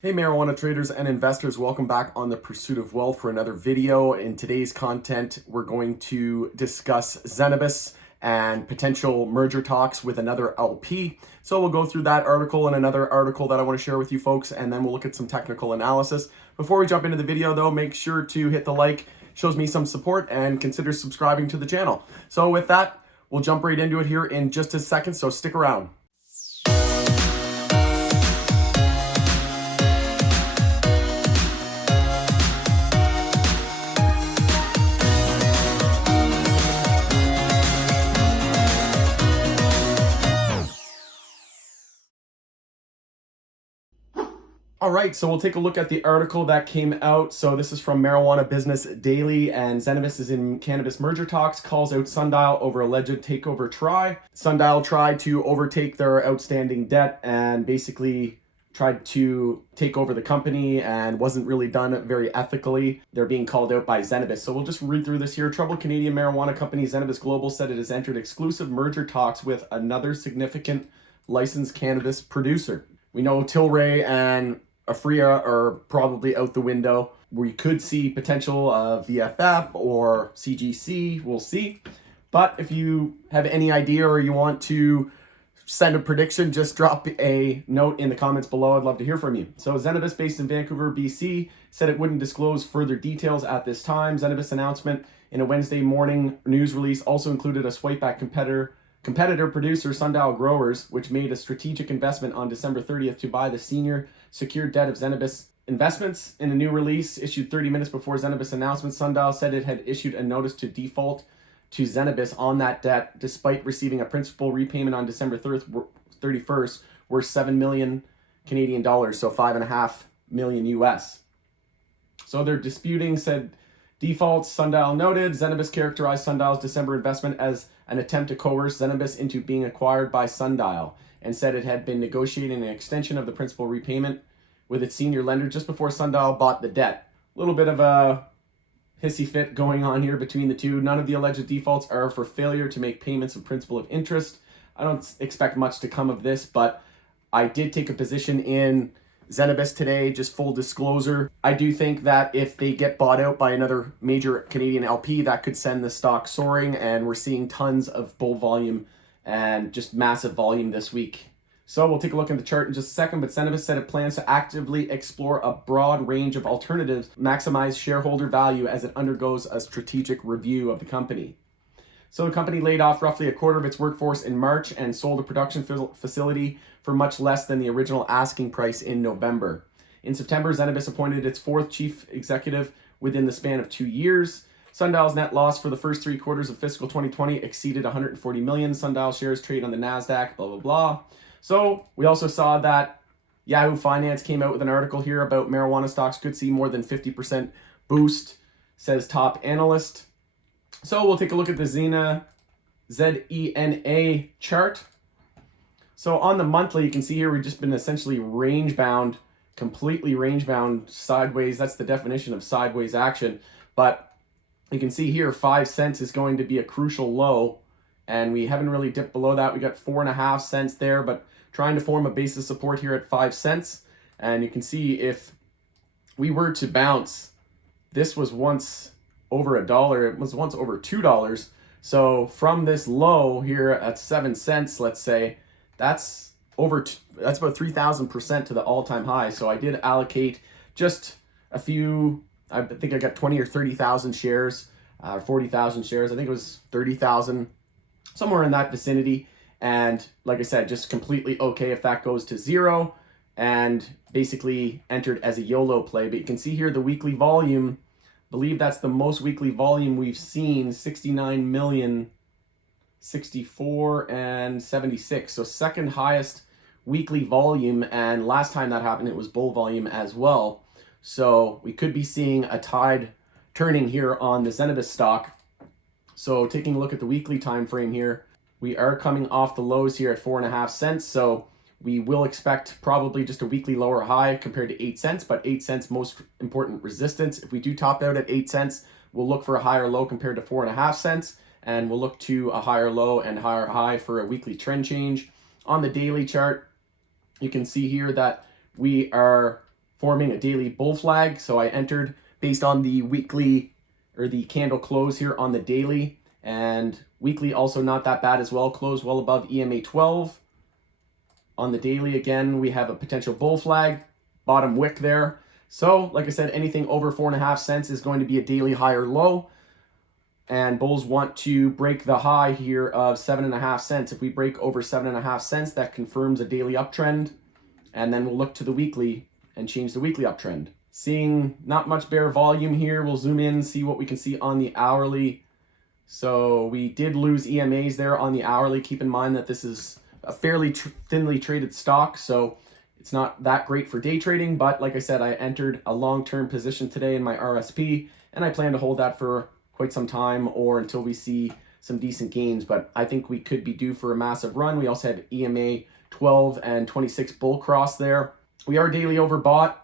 Hey marijuana traders and investors, welcome back on the Pursuit of Wealth for another video. In today's content, we're going to discuss Zenabis and potential merger talks with another LP. So we'll go through that article and another article that I want to share with you folks, and then we'll look at some technical analysis. Before we jump into the video though, make sure to hit the like, shows me some support, and consider subscribing to the channel. So with that, we'll jump right into it here in just a second, so stick around. All right, so we'll take a look at the article that came out. So this is from Marijuana Business Daily, and Zenabis is in cannabis merger talks, calls out Sundial over alleged takeover try. Sundial tried to overtake their outstanding debt and basically tried to take over the company and wasn't really done very ethically. They're being called out by Zenabis. So we'll just read through this here. Troubled Canadian marijuana company Zenabis Global said it has entered exclusive merger talks with another significant licensed cannabis producer. We know Tilray and Afria are probably out the window. We could see potential of VFF or CGC, we'll see. But if you have any idea or you want to send a prediction, just drop a note in the comments below. I'd love to hear from you. So Zenabis, based in Vancouver, BC, said it wouldn't disclose further details at this time. Zenabis announcement in a Wednesday morning news release also included a swipe at competitor producer Sundial Growers, which made a strategic investment on December 30th to buy the senior secured debt of Zenabis Investments. In a new release issued 30 minutes before Zenabis announcement, Sundial said it had issued a notice to default to Zenabis on that debt, despite receiving a principal repayment on December 31st worth 7 million Canadian dollars, so $5.5 million US. So they're disputing said defaults. Sundial noted Zenabis characterized Sundial's December investment as an attempt to coerce Zenabis into being acquired by Sundial, and said it had been negotiating an extension of the principal repayment with its senior lender just before Sundial bought the debt. A little bit of a hissy fit going on here between the two. None of the alleged defaults are for failure to make payments of principal of interest. I don't expect much to come of this, but I did take a position in Zenabis today, just full disclosure. I do think that if they get bought out by another major Canadian LP, that could send the stock soaring, and we're seeing tons of bull volume and just massive volume this week. So we'll take a look at the chart in just a second, but Zenabis said it plans to actively explore a broad range of alternatives, maximize shareholder value as it undergoes a strategic review of the company. So the company laid off roughly a quarter of its workforce in March and sold a production facility for much less than the original asking price in November. In September, Zenabis appointed its fourth chief executive within the span of 2 years. Sundial's net loss for the first 3 quarters of fiscal 2020 exceeded 140 million. Sundial shares trade on the NASDAQ, blah, blah, blah. So we also saw that Yahoo Finance came out with an article here about marijuana stocks could see more than 50% boost, says top analyst. So we'll take a look at the ZENA, ZENA chart. So on the monthly, you can see here we've just been essentially range bound, completely range bound sideways. That's the definition of sideways action. But you can see here 5 cents is going to be a crucial low, and we haven't really dipped below that. We got 4.5 cents there, but trying to form a base of support here at 5 cents. And you can see if we were to bounce, this was once over $1. It was once over $2. So from this low here at 7 cents, let's say, that's about 3,000% to the all-time high. So I did allocate just a few. I think I got 20 or 30,000 shares, 40,000 shares. I think it was 30,000, somewhere in that vicinity. And like I said, just completely okay if that goes to zero, and basically entered as a YOLO play. But you can see here the weekly volume. I believe that's the most weekly volume we've seen, 69 million, 64 and 76. So second highest weekly volume, and last time that happened, it was bull volume as well. So we could be seeing a tide turning here on the Zenabis stock. So taking a look at the weekly time frame here, we are coming off the lows here at 4.5 cents. So we will expect probably just a weekly lower high compared to 8 cents, but 8 cents most important resistance. If we do top out at 8 cents, we'll look for a higher low compared to 4.5 cents, and we'll look to a higher low and higher high for a weekly trend change. On the daily chart, you can see here that we are forming a daily bull flag. So I entered based on the weekly or the candle close here on the daily, and weekly also not that bad as well, close well above EMA 12. On the daily, again, we have a potential bull flag, bottom wick there. So like I said, anything over 4.5 cents is going to be a daily high or low. And bulls want to break the high here of 7.5 cents. If we break over 7.5 cents, that confirms a daily uptrend. And then we'll look to the weekly and change the weekly uptrend. Seeing not much bear volume here, we'll zoom in, see what we can see on the hourly. So we did lose EMAs there on the hourly. Keep in mind that this is a fairly thinly traded stock, so it's not that great for day trading. But like I said, I entered a long-term position today in my RSP, and I plan to hold that for quite some time or until we see some decent gains. But I think we could be due for a massive run. We also have EMA 12 and 26 bull cross there. We are daily overbought.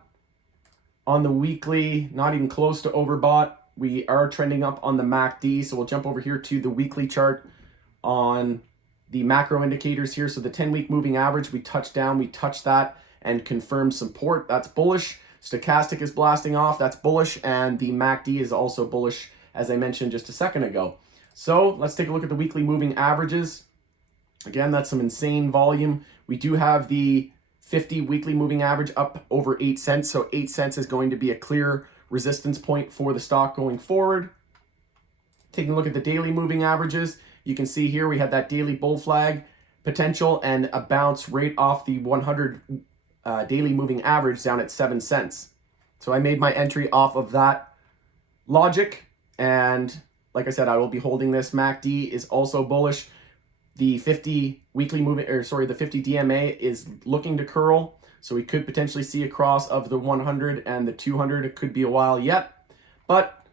On the weekly, not even close to overbought. We are trending up on the MACD, so we'll jump over here to the weekly chart on the macro indicators here. So the 10-week moving average, we touched down, we touched that and confirmed support. That's bullish. Stochastic is blasting off, that's bullish, and the MACD is also bullish, as I mentioned just a second ago. So let's take a look at the weekly moving averages. Again, that's some insane volume. We do have the 50 weekly moving average up over 8 cents. So 8 cents is going to be a clear resistance point for the stock going forward. Taking a look at the daily moving averages, you can see here we had that daily bull flag potential and a bounce right off the 100 daily moving average down at 7 cents. So I made my entry off of that logic. And like I said, I will be holding this. MACD is also bullish. The 50 weekly moving, the 50 DMA is looking to curl. So we could potentially see a cross of the 100 and the 200. It could be a while yet. But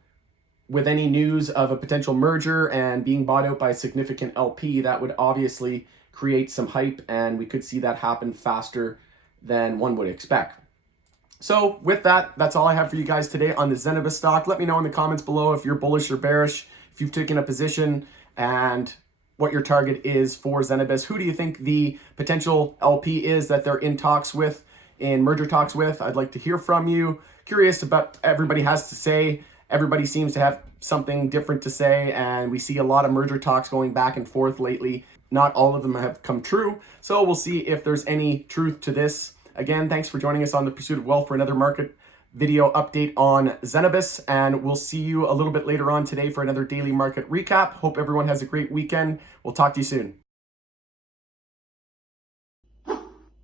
with any news of a potential merger and being bought out by a significant LP, that would obviously create some hype, and we could see that happen faster than one would expect. So with that, that's all I have for you guys today on the Zenabis stock. Let me know in the comments below if you're bullish or bearish, if you've taken a position, and what your target is for Zenabis. Who do you think the potential LP is that they're in talks with, in merger talks with? I'd like to hear from you. Curious about what everybody has to say. Everybody seems to have something different to say, and we see a lot of merger talks going back and forth lately. Not all of them have come true, so we'll see if there's any truth to this. Again, thanks for joining us on The Pursuit of Wealth for another market video update on Zenabis, and we'll see you a little bit later on today for another daily market recap. Hope everyone has a great weekend. We'll talk to you soon.